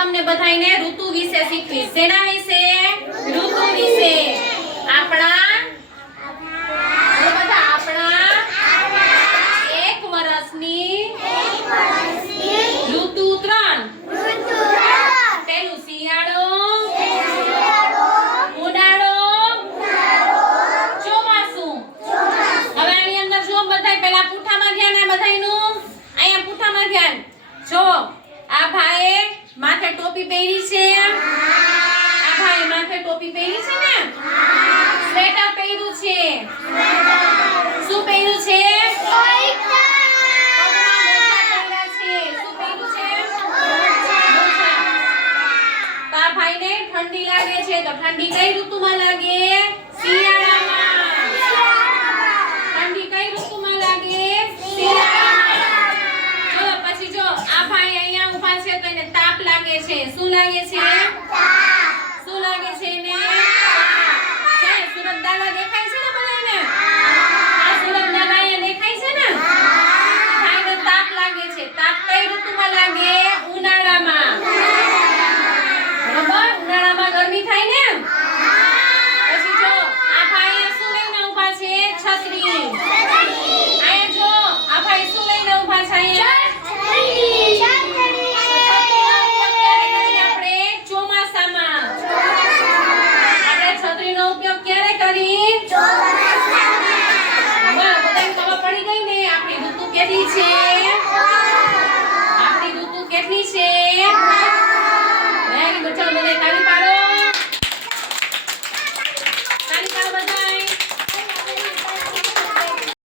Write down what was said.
તમને બધાઈને ઋતુ વિશે શીખવીશ. શેના વિશે? ઋતુ વિશે. આપણા એક વર્ષની ઋતુ 3. પેલું શિયાળો, ઉનાળો, ચોમાસું. હવે આની અંદર જો બધાય પેલા પૂઠામાં ધ્યાન, આ બધાયનું અહીંયા પૂઠામાં ધ્યાન. જો આ ભાઈએ માથે ટોપી પહેરી છે. આ ભાઈ માથે ટોપી પહેરી છે ને? સ્વેટર પહેર્યું છે. શું પહેર્યું છે? ઠંડી લાગે છે તો ઠંડી કઈ ઋતુમાં લાગે? શિયાળામાં. ઠંડી કઈ ઋતુમાં લાગે? શિયાળામાં. જો પછી જો આ ભાઈ અહીંયા ઊભા છે તો એને તાપ લાગે છે. શું લાગે છે? શું લાગે છે એને? સુરત દાવા